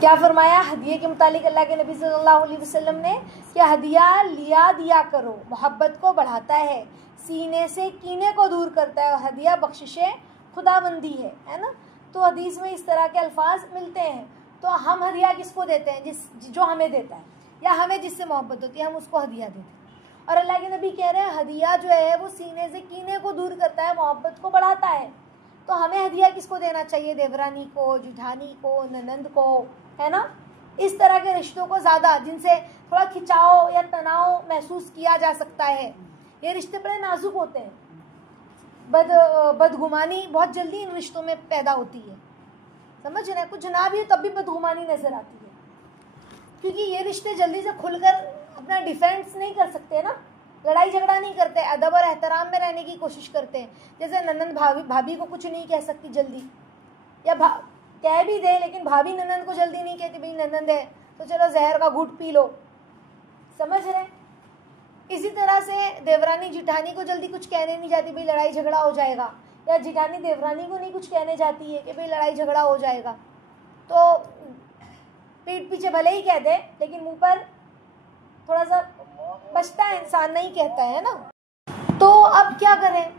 क्या फरमाया हदिये के मुतालिक अल्लाह के नबी सल्लल्लाहु अलैहि वसल्लम ने कि हदिया लिया दिया करो, मोहब्बत को बढ़ाता है, सीने से कीने को दूर करता है, और हदिया बख्शिशे खुदाबंदी है ना। तो हदीस में इस तरह के अल्फाज मिलते हैं। तो हम हदिया किसको देते हैं? जो हमें देता है या हमें जिससे मोहब्बत होती है हम उसको हदिया देते हैं। और अल्लाह के नबी कह रहे हैं हदिया जो है वो सीने से कीने को दूर करता है, मोहब्बत को बढ़ाता है। तो हमें हदिया किसको देना चाहिए? देवरानी को, जिठानी को, ननंद को, है ना। इस तरह के रिश्तों को ज़्यादा, जिनसे थोड़ा खिंचाव या तनाव महसूस किया जा सकता है। ये रिश्ते बड़े नाजुक होते हैं। बदगुमानी बहुत जल्दी इन रिश्तों में पैदा होती है, समझ रहे हैं। कुछ ना भी हो तब भी बदगुमानी नजर आती है, क्योंकि ये रिश्ते जल्दी से खुलकर अपना डिफेंस नहीं कर सकते ना, लड़ाई झगड़ा नहीं करते, अदब और एहतराम में रहने की कोशिश करते हैं। जैसे ननंद भाभी को कुछ नहीं कह सकती जल्दी, या कह भी दे, लेकिन भाभी ननंद को जल्दी नहीं कहती भाई ननंद है तो चलो जहर का घूंट पी लो, समझ रहे। इसी तरह से देवरानी जिठानी को जल्दी कुछ कहने नहीं जाती भाई लड़ाई झगड़ा हो जाएगा, या जिठानी देवरानी को नहीं कुछ कहने जाती है कि भाई लड़ाई झगड़ा हो जाएगा। तो पीठ पीछे भले ही कह दे, लेकिन मुंह पर थोड़ा सा बचता है इंसान, नहीं कहता है ना। तो अब क्या करें?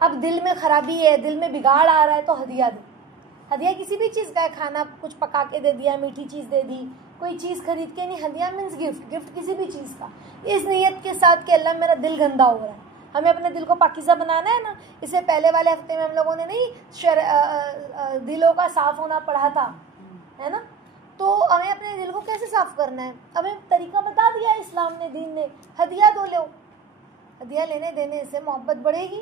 अब दिल में खराबी है, दिल में बिगाड़ आ रहा है, तो हदिया दे। हदिया किसी भी चीज़ का है, खाना कुछ पका के दे दिया, मीठी चीज़ दे दी, कोई चीज़ खरीद के नहीं। हदिया मीन्स गिफ्ट किसी भी चीज़ का, इस नीयत के साथ कि अल्लाह मेरा दिल गंदा हो रहा है, हमें अपने दिल को पाकीज़ा बनाना है ना। इससे पहले वाले हफ्ते में हम लोगों ने नहीं दिलों का साफ़ होना पढ़ा था, है ना। तो हमें अपने दिल को कैसे साफ़ करना है, हमें तरीका बता दिया इस्लाम ने, दीन ने। हदिया दो लो, हदिया लेने देने से मोहब्बत बढ़ेगी।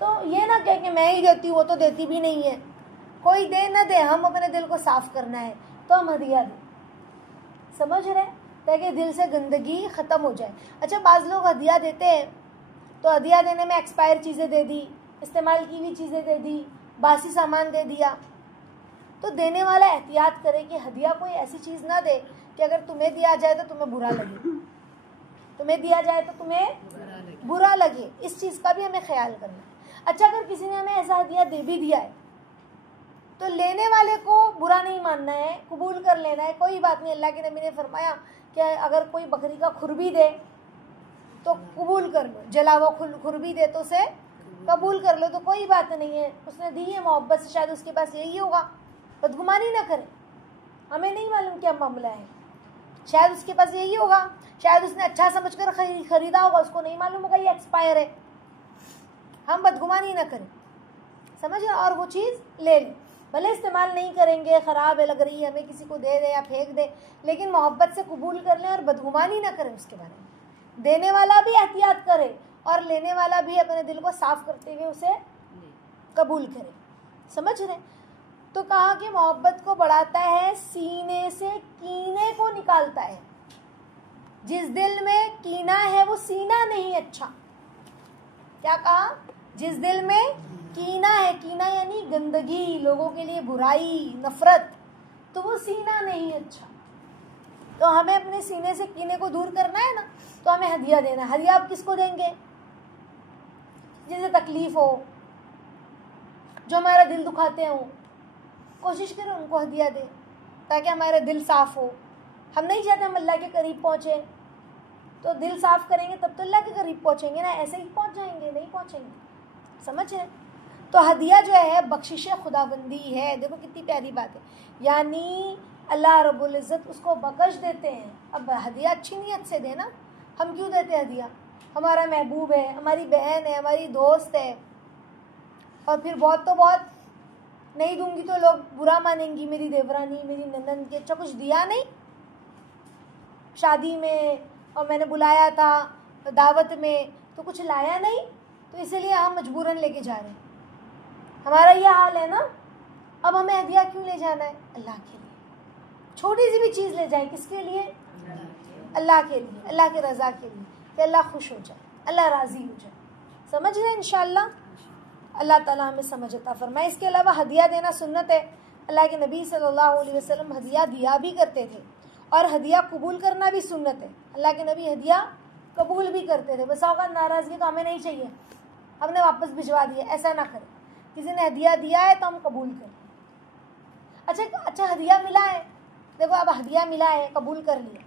तो ये ना कह कि मैं ही देती हूँ, वो तो देती भी नहीं है। कोई दे ना दे, हम अपने दिल को साफ़ करना है तो हम हदिया दें, समझ रहे, ताकि दिल से गंदगी ख़त्म हो जाए। अच्छा, बाज़ लोग हदिया देते हैं तो हदिया देने में एक्सपायर चीज़ें दे दी, इस्तेमाल की हुई चीज़ें दे दी, बासी सामान दे दिया। तो देने वाला एहतियात करे कि हदिया कोई ऐसी चीज़ ना दे कि अगर तुम्हें दिया जाए तो तुम्हें बुरा लगे, तुम्हें दिया जाए तो तुम्हें बुरा लगे। इस चीज़ का भी हमें ख्याल करना है। अच्छा, अगर किसी ने हमें ऐसा हदिया दे भी दिया है तो लेने वाले को बुरा नहीं मानना है, कबूल कर लेना है, कोई बात नहीं। अल्लाह के नबी ने फरमाया कि अगर कोई बकरी का खुर भी दे तो कबूल कर लो, जला हुआ खुर भी दे तो उसे कबूल कर लो, तो कोई बात नहीं है, उसने दी है मोहब्बत से, शायद उसके पास यही होगा। बदगुमानी ना करें, हमें नहीं मालूम क्या मामला है, शायद उसके पास यही होगा, शायद उसने अच्छा समझकर खरीदा होगा, उसको नहीं मालूम होगा ये एक्सपायर है। हम बदगुमानी ना करें, समझ रहे, और वो चीज़ ले लें, भले इस्तेमाल नहीं करेंगे, ख़राब है लग रही है हमें, किसी को दे दे या फेंक दे, लेकिन मोहब्बत से कबूल कर लें और बदगुमानी ना करें उसके बारे में। देने वाला भी एहतियात करे और लेने वाला भी अपने दिल को साफ़ करते हुए उसे कबूल करे, समझ रहे। तो कहा कि मोहब्बत को बढ़ाता है, सीने से कीने को निकालता है। जिस दिल में कीना है वो सीना नहीं अच्छा। क्या कहा? जिस दिल में कीना है, कीना यानी गंदगी, लोगों के लिए बुराई, नफरत, तो वो सीना नहीं अच्छा। तो हमें अपने सीने से कीने को दूर करना है ना, तो हमें हदिया देना है। हदिया आप किसको देंगे? जिसे तकलीफ हो, जो हमारा दिल दुखाते हो, कोशिश करें उनको हदिया दें ताकि हमारा दिल साफ़ हो। हम नहीं चाहते हम अल्लाह के करीब पहुँचे, तो दिल साफ़ करेंगे तब तो अल्लाह के करीब पहुँचेंगे ना, ऐसे ही पहुँच जाएंगे नहीं पहुँचेंगे, समझ रहे। तो हदिया जो है बख्शिश खुदाबंदी है। देखो कितनी प्यारी बात है, यानी अल्लाह रब्बुल इज़्ज़त उसको बख्श देते हैं। अब हदिया अच्छी नीयत से देना, हम क्यों देते हैं हदिया? हमारा महबूब है, हमारी बहन है, हमारी दोस्त है, और फिर बहुत तो बहुत नहीं दूंगी तो लोग बुरा मानेंगी, मेरी देवरानी, मेरी नंदन के, अच्छा कुछ दिया नहीं शादी में, और मैंने बुलाया था दावत में तो कुछ लाया नहीं, तो इसलिए हम मजबूरन लेके जा रहे हैं। हमारा यह हाल है ना। अब हमें हदिया क्यों ले जाना है? अल्लाह के लिए। छोटी सी भी चीज़ ले जाए, किसके लिए? अल्लाह के लिए, अल्लाह के रज़ा के लिए, कि अल्लाह खुश हो जाए, अल्लाह राज़ी हो जाए, समझ रहे हैं। इंशाअल्लाह अल्लाह ताला हमें समझ अता फरमाए। इसके अलावा हदिया देना सुन्नत है। अल्लाह के नबी सल्लल्लाहु अलैहि वसल्लम हदिया दिया भी करते थे, और हदिया कबूल करना भी सुन्नत है। अल्लाह के नबी हदिया कबूल भी करते थे। बस औक़ात नाराज़गी तो हमें नहीं चाहिए, हमने वापस भिजवा दिया, ऐसा ना करें। किसी ने हदिया दिया है तो हम कबूल करें। अच्छा हदिया मिला है, देखो अब हदिया मिला है, कबूल कर लिया,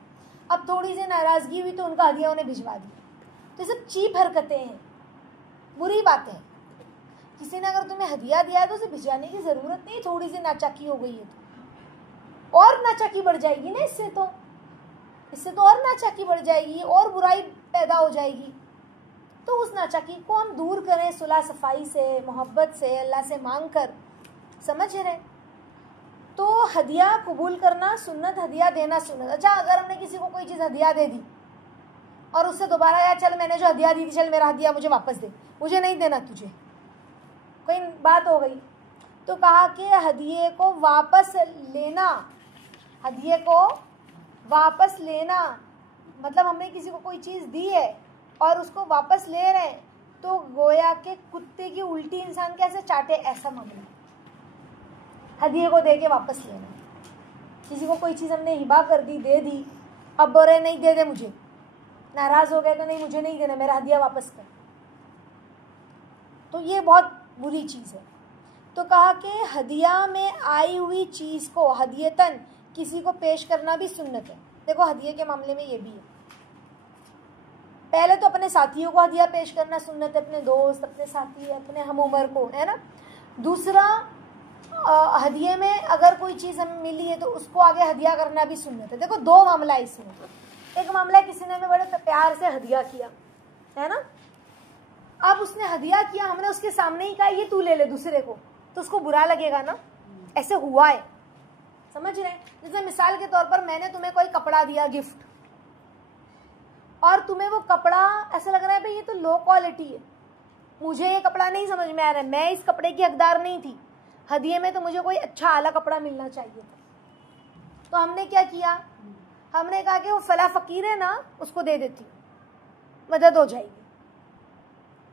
अब थोड़ी सी नाराज़गी हुई तो उनका हदिया उन्हें भिजवा दिया। तो ये सब चीप हरकतें हैं, बुरी बातें हैं। किसी ने अगर तुम्हें हदिया दिया है तो उसे भिजवाने की ज़रूरत नहीं, थोड़ी सी नाचाकी हो गई है तो और नाचाकी बढ़ जाएगी ना, इससे तो और नाचाकी बढ़ जाएगी और बुराई पैदा हो जाएगी। तो उस नाचाकी को हम दूर करें सुलह सफाई से, मोहब्बत से, अल्लाह से मांग कर, समझ रहे। तो हदिया कबूल करना सुन्नत, हदिया देना सुन्नत। अच्छा अगर हमने किसी को कोई चीज़ हदिया दे दी और उससे दोबारा यार चल मैंने जो हदिया दी थी, चल मेरा हदिया मुझे वापस दे, मुझे नहीं देना तुझे, कोई बात हो गई, तो कहा कि हदिये को वापस लेना, हदिये को वापस लेना मतलब हमने किसी को कोई चीज़ दी है और उसको वापस ले रहे हैं, तो गोया के कुत्ते की उल्टी इंसान कैसे चाटे, ऐसा मामला। हदिये को दे के वापस लेना, किसी को कोई चीज़ हमने हिबा कर दी, दे दी, अब बोल रहे नहीं दे मुझे, नाराज़ हो गए तो नहीं मुझे नहीं देना, मेरा हदिया वापस कर, तो ये बहुत बुरी चीज़ है। तो कहा कि हदिया में आई हुई चीज़ को हदियतन किसी को पेश करना भी सुन्नत है। देखो हदिये के मामले में ये भी है, पहले तो अपने साथियों को हदिया पेश करना सुन्नत है, अपने दोस्त, अपने साथी, अपने हम उम्र को, है ना। दूसरा हदिये में अगर कोई चीज़ हमें मिली है तो उसको आगे हदिया करना भी सुन्नत है। देखो दो मामला है इसमें, एक मामला है किसी ने हमें बड़े प्यार से हदिया किया, है ना, अब उसने हदिया किया, हमने उसके सामने ही कहा ये तू ले ले दूसरे को, तो उसको बुरा लगेगा ना, ऐसे हुआ है, समझ रहे हैं। जैसे मिसाल के तौर पर मैंने तुम्हें कोई कपड़ा दिया गिफ्ट और तुम्हें वो कपड़ा ऐसा लग रहा है भाई ये तो लो क्वालिटी है, मुझे ये कपड़ा नहीं समझ में आ रहा है, मैं इस कपड़े की हकदार नहीं थी, हदिये में तो मुझे कोई अच्छा आला कपड़ा मिलना चाहिए था। तो हमने क्या किया, हमने कहा कि वो फला फकीर है ना उसको दे देती हूँ, मदद हो जाएगी।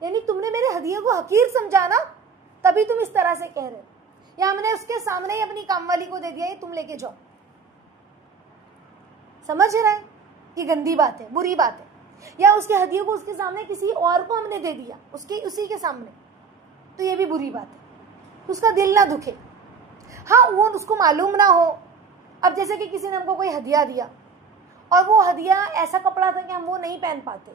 यानी तुमने मेरे हदिये को हकीर समझा ना, तभी तुम इस तरह से कह रहे हो। या हमने उसके सामने ही अपनी कामवाली को दे दिया, ये तुम लेके जाओ, समझ रहे हैं, ये गंदी बात है, बुरी बात है। या उसके हदिये को उसके सामने किसी और को हमने दे दिया, उसी के सामने, तो ये भी बुरी बात है, उसका दिल ना दुखे। हाँ वो उसको मालूम ना हो, अब जैसे कि किसी ने हमको कोई हदिया दिया और वो हदिया ऐसा कपड़ा था कि हम वो नहीं पहन पाते,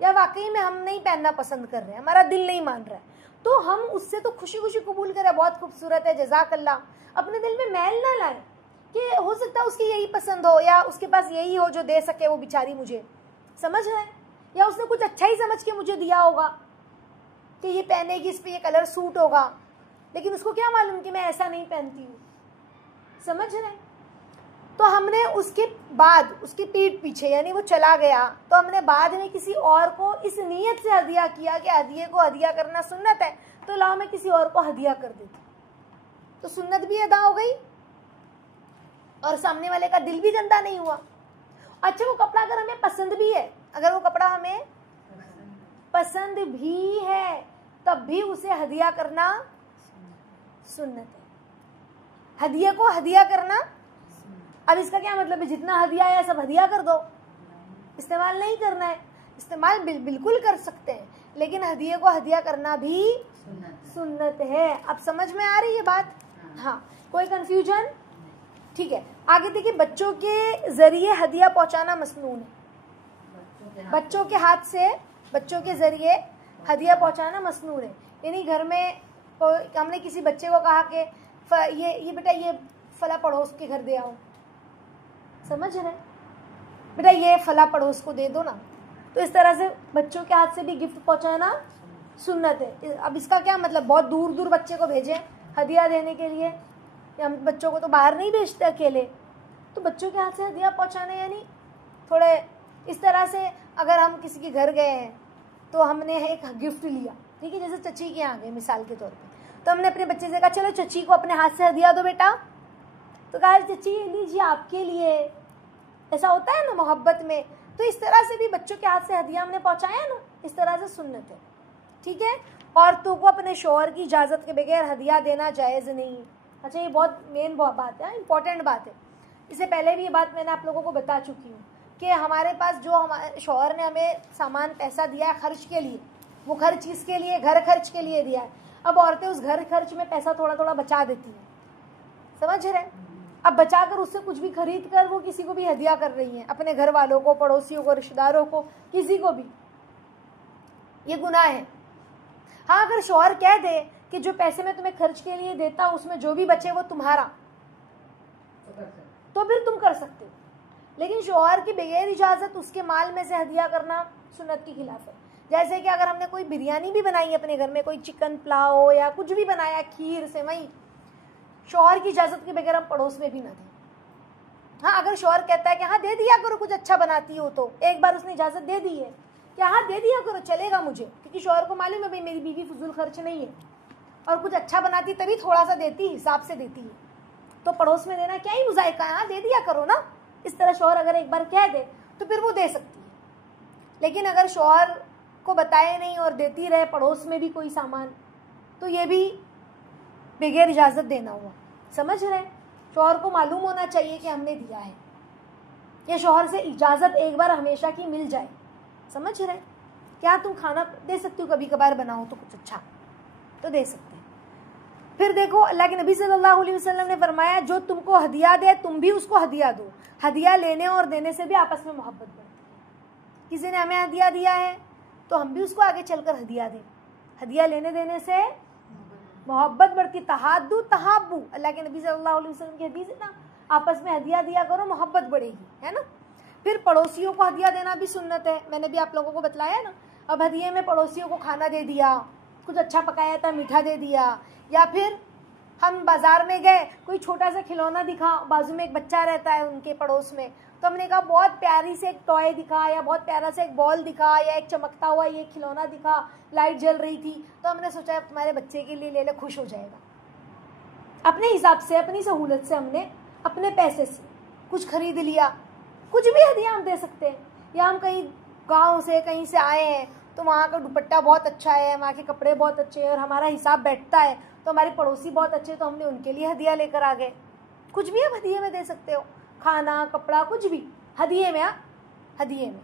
या वाकई में हम नहीं पहनना पसंद कर रहे हैं, हमारा दिल नहीं मान रहा है, तो हम उससे तो खुशी खुशी कबूल करें, बहुत खूबसूरत है जज़ाकल्लाह, अपने दिल में मैल ना लाए कि हो सकता है उसकी यही पसंद हो या उसके पास यही हो जो दे सके वो बेचारी मुझे, समझ रहे हैं। या उसने कुछ अच्छा ही समझ के मुझे दिया होगा कि ये पहनेगी, इस पर ये कलर सूट होगा, लेकिन उसको क्या मालूम कि मैं ऐसा नहीं पहनती हूँ, समझ रहे हैं। तो हमने उसके बाद उसकी पीठ पीछे, यानी वो चला गया तो हमने बाद में किसी और को इस नीयत से हदिया किया कि हदिये को हदिया करना सुन्नत है, तो लाओ मैं किसी और को हदिया कर देती, तो सुन्नत भी अदा हो गई और सामने वाले का दिल भी गंदा नहीं हुआ। अच्छा वो कपड़ा अगर हमें पसंद भी है, अगर वो कपड़ा हमें पसंद भी है तब भी उसे हदिया करना सुन्नत है, हदिये को हदिया करना। अब इसका क्या मतलब है, जितना हदिया है सब हदिया कर दो, इस्तेमाल नहीं करना है, इस्तेमाल बिल्कुल कर सकते हैं, लेकिन हदिये को हदिया करना भी सुन्नत है। अब समझ में आ रही है बात, हाँ, कोई कंफ्यूजन, ठीक है। आगे देखिए, बच्चों के जरिए हदिया पहुंचाना मसनून है, बच्चों के हाथ से, बच्चों के जरिए हदिया पहुंचाना मसनून है। यानी घर में हमने किसी बच्चे को कहा कि ये बेटा ये फला पड़ोस के घर दे आओ, समझ रहे, बेटा ये फला पड़ोस को दे दो ना, तो इस तरह से बच्चों के हाथ से भी गिफ्ट पहुंचाना सुन्नत है। अब इसका क्या मतलब, बहुत दूर दूर बच्चे को भेजें हदिया देने के लिए, हम बच्चों को तो बाहर नहीं भेजते अकेले, तो बच्चों के हाथ से हदिया पहुंचाने, यानी थोड़े इस तरह से। अगर हम किसी के घर गए हैं तो हमने एक गिफ्ट लिया, ठीक है, जैसे चची के यहाँ गए मिसाल के तौर पे, तो हमने अपने बच्चे से कहा चलो चची को अपने हाथ से हदिया दो बेटा, तो कहा चची लीजिए आपके लिए, ऐसा होता है ना मोहब्बत में। तो इस तरह से भी बच्चों के हाथ से हदिया हमने पहुंचाया ना, इस तरह से सुन्नत है, ठीक है। औरतों को अपने शौहर की इजाज़त के बगैर हदिया देना जायज़ नहीं। अच्छा ये बहुत मेन बात है, इंपॉर्टेंट बात है, इससे पहले भी ये बात मैंने आप लोगों को बता चुकी हूँ कि हमारे पास जो हमारे शौहर ने हमें सामान पैसा दिया है खर्च के लिए, वो खर्च किसके लिए, घर खर्च के लिए दिया है। अब औरतें उस घर खर्च में पैसा थोड़ा थोड़ा बचा देती हैं, समझ रहे? अब बचाकर उससे कुछ भी खरीद कर वो किसी को भी हदिया कर रही हैं, अपने घर वालों को, पड़ोसियों को, रिश्तेदारों को, किसी को भी, ये गुनाह है। हाँ, अगर शौहर कह दे कि जो पैसे मैं तुम्हें खर्च के लिए देता हूं उसमें जो भी बचे वो तुम्हारा, तो फिर तुम कर सकते हो। लेकिन शौहर की बगैर इजाजत उसके माल में से हदिया करना सुन्नत के खिलाफ है। जैसे कि अगर हमने कोई बिरयानी भी बनाई अपने घर में, कोई चिकन पुलाव या कुछ भी बनाया, खीर सेवई, शौहर की इजाजत के बगैर हम पड़ोस में भी ना दें। हाँ, अगर शौहर कहता है कि हाँ दे दिया करो, कुछ अच्छा बनाती हो तो, एक बार उसने इजाजत दे दी है कि हाँ दे दिया करो, चलेगा मुझे, क्योंकि शौहर को मालूम है भाई मेरी बीवी फजूल खर्च नहीं है, और कुछ अच्छा बनाती तभी थोड़ा सा देती, हिसाब से देती है, तो पड़ोस में देना क्या ही मुजायका है, हाँ दे दिया करो ना। इस तरह शौहर अगर एक बार कह दे तो फिर वो दे सकती है। लेकिन अगर शौहर को बताए नहीं और देती रहे पड़ोस में भी कोई सामान, तो ये भी बगैर इजाज़त देना हुआ। समझ रहे? शौहर को मालूम होना चाहिए कि हमने दिया है, या शौहर से इजाज़त एक बार हमेशा की मिल जाए। समझ रहे? क्या तुम खाना दे सकती हो, कभी कभार बनाओ तो कुछ अच्छा तो दे सकते हैं। फिर देखो, अल्लाह के नबी सल्लल्लाहु अलैहि वसल्लम ने फरमाया जो तुमको हदिया दे तुम भी उसको हदिया दो। हदिया लेने और देने से भी आपस में मोहब्बत बढ़ती है। किसी ने हमें हदिया दिया है तो हम भी उसको आगे चलकर हदिया दें। हदिया लेने देने से मोहब्बत बढ़ती, तहादु तहाबु, अल्लाह के नबी सल्लल्लाहु अलैहि वसल्लम की हदीस है ना, आपस में हदिया दिया करो, मोहब्बत बढ़ेगी, है ना। फिर पड़ोसियों को हदिया देना भी सुन्नत है, मैंने भी आप लोगों को बतलाया ना। अब हदिये में पड़ोसियों को खाना दे दिया, कुछ अच्छा पकाया था मीठा दे दिया, या फिर हम बाजार में गए, कोई छोटा सा खिलौना दिखा, बाजू में एक बच्चा रहता है उनके पड़ोस में, तो हमने कहा बहुत प्यारी से एक टॉय दिखा, या बहुत प्यारा से एक बॉल दिखा, या एक चमकता हुआ ये खिलौना दिखा, लाइट जल रही थी, तो हमने सोचा तुम्हारे बच्चे के लिए ले ले, खुश हो जाएगा। अपने हिसाब से, अपनी सहूलत से हमने अपने पैसे से कुछ खरीद लिया। कुछ भी हदिया हम दे सकते हैं। या हम कहीं गाँव से कहीं से आए हैं तो वहाँ का दुपट्टा बहुत अच्छा है, वहाँ के कपड़े बहुत अच्छे हैं और हमारा हिसाब बैठता है, तो हमारे पड़ोसी बहुत अच्छे, तो हमने उनके लिए हदिया लेकर आ गए। कुछ भी आप हदिये में दे सकते हो, खाना, कपड़ा, कुछ भी हदिये में। हदिये में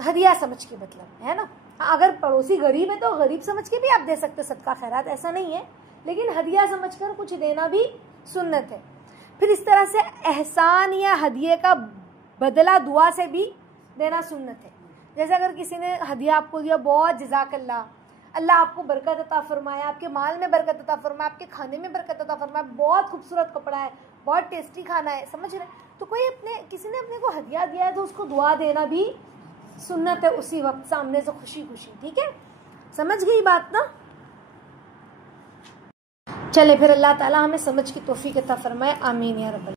हदिया समझ के मतलब है ना। अगर पड़ोसी गरीब है तो गरीब समझ के भी आप दे सकते हो, सदका खैरात, ऐसा नहीं है, लेकिन हदिया समझकर कुछ देना भी सुन्नत है। फिर इस तरह से एहसान या हदिये का बदला दुआ से भी देना सुन्नत है। जैसे अगर किसी ने हदिया आपको दिया, बहुत जज़ाकल्लाह, अल्लाह आपको बरकत अता फरमाए, आपके माल में बरकत अता फरमाए, आपके खाने में बरकत अता फरमाए, बहुत खूबसूरत कपड़ा है, बहुत टेस्टी खाना है, समझ रहे। तो कोई किसी ने अपने को हदिया दिया है तो उसको दुआ देना भी सुन्नत है उसी वक्त, सामने से खुशी खुशी। ठीक है, समझ गई बात ना। चले फिर, अल्लाह ताला हमें समझ की तौफीक अता फरमाए, आमीन या रब्बल।